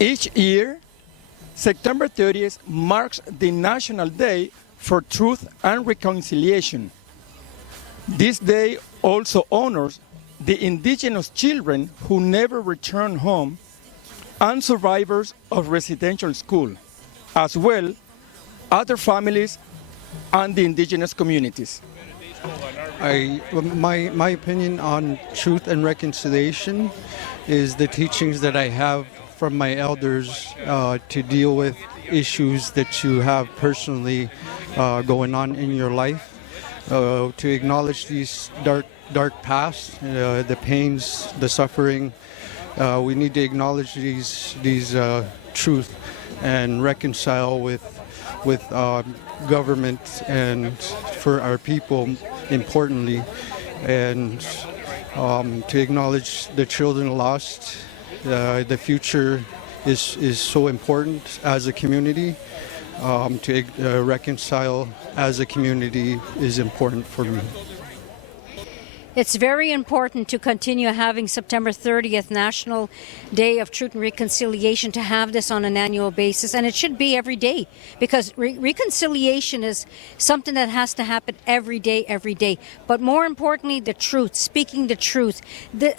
Each year, September 30th marks the National Day for Truth and Reconciliation. This day also honors the Indigenous children who never returned home and survivors of residential school, as well other families and the Indigenous communities. My opinion on truth and reconciliation is the teachings that I have from my elders to deal with issues that you have personally going on in your life, to acknowledge these dark past, the pains, the suffering. We need to acknowledge these truth and reconcile with government and for our people, importantly, and to acknowledge the children lost. The future is so important as a community. To reconcile as a community is important for me. It's very important to continue having September 30th National Day of Truth and Reconciliation, to have this on an annual basis, and it should be every day, because reconciliation is something that has to happen every day. But more importantly, the truth, speaking the truth.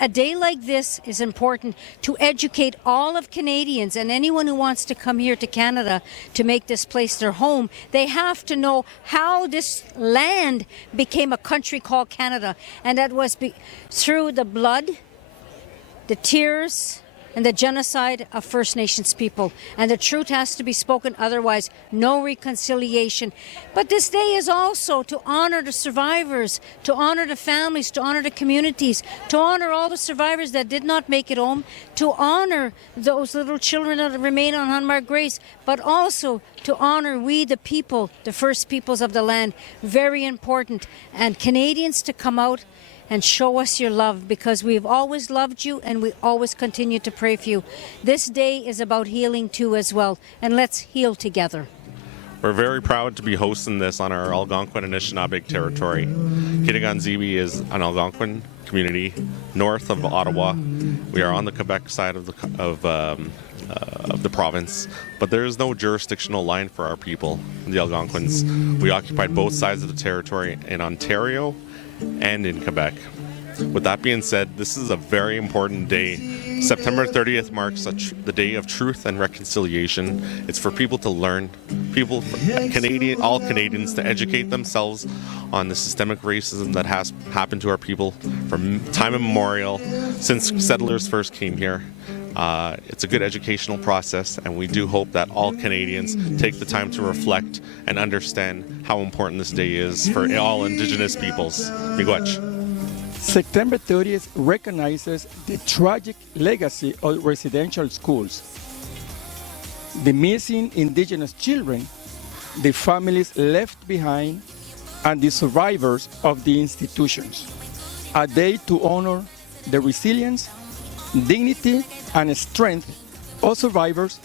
A day like this is important to educate all of Canadians and anyone who wants to come here to Canada to make this place their home. They have to know how this land became a country called Canada, and that was through the blood, the tears, and the genocide of First Nations people. And the truth has to be spoken, otherwise no reconciliation. But this day is also to honor the survivors, to honor the families, to honor the communities, to honor all the survivors that did not make it home, to honor those little children that remain on unmarked graves, but also to honor we the people, the first peoples of the land. Very important. And Canadians to come out and show us your love, because we've always loved you and we always continue to pray for you. This day is about healing too as well, and let's heal together. We're very proud to be hosting this on our Algonquin and Anishinaabe territory. Kitigan-Zibi is an Algonquin community north of Ottawa. We are on the Quebec side of the province, but there is no jurisdictional line for our people, the Algonquins. We occupied both sides of the territory in Ontario and in Quebec. With that being said, this is a very important day. September 30th marks the Day of Truth and Reconciliation. It's for people to learn, all Canadians to educate themselves on the systemic racism that has happened to our people from time immemorial, since settlers first came here. It's a good educational process, and we do hope that all Canadians take the time to reflect and understand how important this day is for all Indigenous peoples. Miigwech. September 30th recognizes the tragic legacy of residential schools, the missing Indigenous children, the families left behind, and the survivors of the institutions. A day to honor the resilience, dignity, and strength of survivors,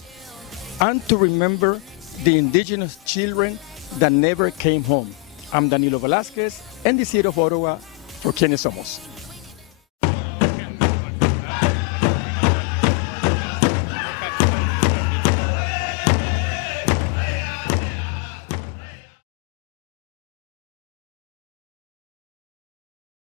and to remember the Indigenous children that never came home. I'm Danilo Velasquez in the city of Ottawa for Quienes, Somos.